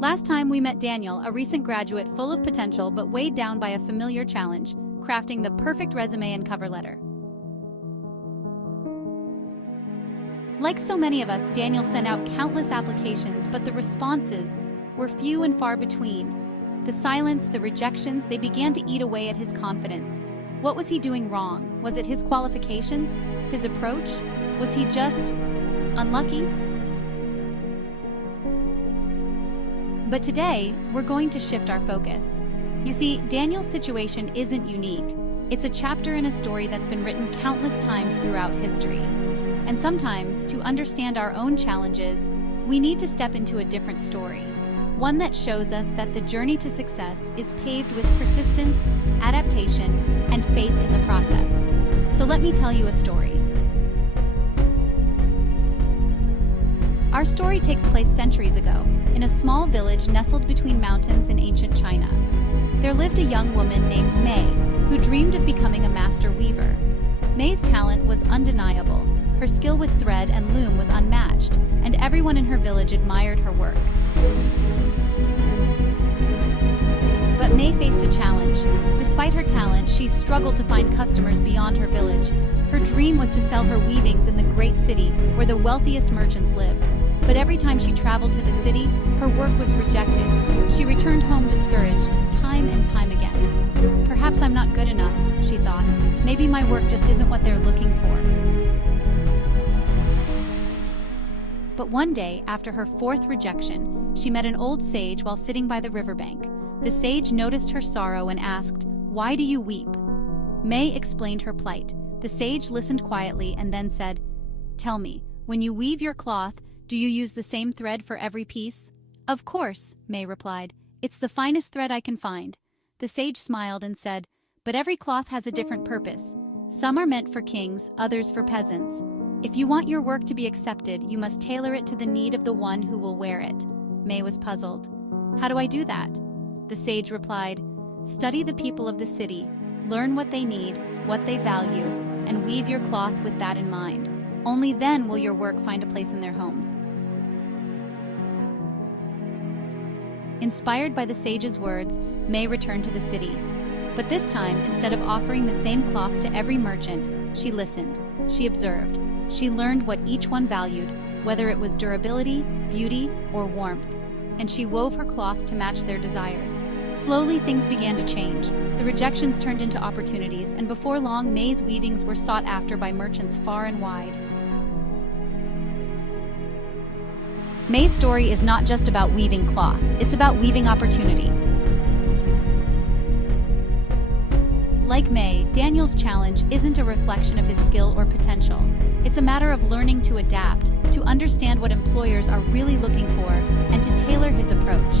Last time we met Daniel, a recent graduate full of potential but weighed down by a familiar challenge, crafting the perfect resume and cover letter. Like so many of us, Daniel sent out countless applications, but the responses were few and far between. The silence, the rejections, they began to eat away at his confidence. What was he doing wrong? Was it his qualifications? His approach? Was he just unlucky? But today, we're going to shift our focus. You see, Daniel's situation isn't unique. It's a chapter in a story that's been written countless times throughout history. And sometimes, to understand our own challenges, we need to step into a different story. One that shows us that the journey to success is paved with persistence, adaptation, and faith in the process. So let me tell you a story. Our story takes place centuries ago, in a small village nestled between mountains in ancient China. There lived a young woman named May, who dreamed of becoming a master weaver. May's talent was undeniable. Her skill with thread and loom was unmatched, and everyone in her village admired her work. But May faced a challenge. Despite her talent, she struggled to find customers beyond her village. Her dream was to sell her weavings in the great city where the wealthiest merchants lived. But every time she traveled to the city, her work was rejected. She returned home discouraged, time and time again. Perhaps I'm not good enough, she thought. Maybe my work just isn't what they're looking for. But one day, after her fourth rejection, she met an old sage while sitting by the riverbank. The sage noticed her sorrow and asked, "Why do you weep?" May explained her plight. The sage listened quietly and then said, "Tell me, when you weave your cloth, do you use the same thread for every piece?" "Of course," May replied. "It's the finest thread I can find." The sage smiled and said, "But every cloth has a different purpose. Some are meant for kings, others for peasants. If you want your work to be accepted, you must tailor it to the need of the one who will wear it." May was puzzled. "How do I do that?" The sage replied, "Study the people of the city, learn what they need, what they value, and weave your cloth with that in mind. Only then will your work find a place in their homes." Inspired by the sage's words, May returned to the city. But this time, instead of offering the same cloth to every merchant, she listened, she observed, she learned what each one valued, whether it was durability, beauty, or warmth, and she wove her cloth to match their desires. Slowly, things began to change. The rejections turned into opportunities, and before long, May's weavings were sought after by merchants far and wide. May's story is not just about weaving cloth, it's about weaving opportunity. Like May, Daniel's challenge isn't a reflection of his skill or potential. It's a matter of learning to adapt, to understand what employers are really looking for, and to tailor his approach.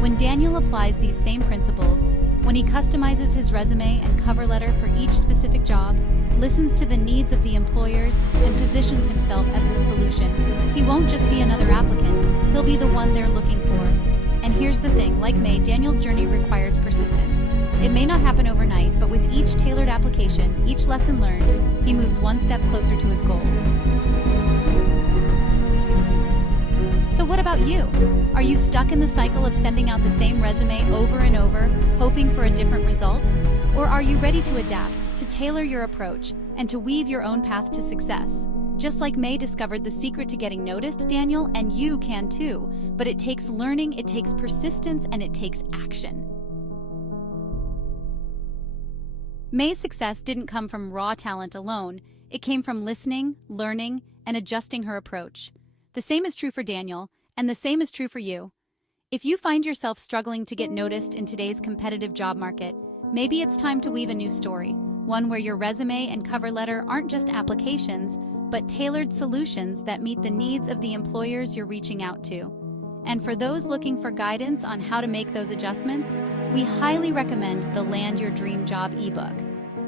When Daniel applies these same principles, when he customizes his resume and cover letter for each specific job, listens to the needs of the employers, and positions himself as the solution, he won't just be another applicant, he'll be the one they're looking for. And here's the thing, like May, Daniel's journey requires persistence. It may not happen overnight, but with each tailored application, each lesson learned, he moves one step closer to his goal. So what about you? Are you stuck in the cycle of sending out the same resume over and over, hoping for a different result? Or are you ready to adapt, to tailor your approach, and to weave your own path to success? Just like May discovered the secret to getting noticed, Daniel, and you can too. But it takes learning, it takes persistence, and it takes action. May's success didn't come from raw talent alone. It came from listening, learning, and adjusting her approach. The same is true for Daniel, and the same is true for you. If you find yourself struggling to get noticed in today's competitive job market, maybe it's time to weave a new story, one where your resume and cover letter aren't just applications, but tailored solutions that meet the needs of the employers you're reaching out to. And for those looking for guidance on how to make those adjustments, we highly recommend the Land Your Dream Job ebook.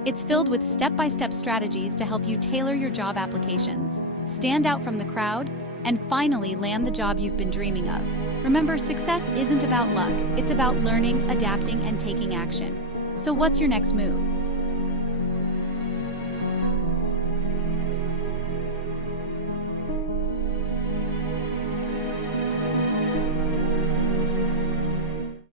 It's filled with step-by-step strategies to help you tailor your job applications, stand out from the crowd, and finally land the job you've been dreaming of. Remember, success isn't about luck, it's about learning, adapting, and taking action. So what's your next move?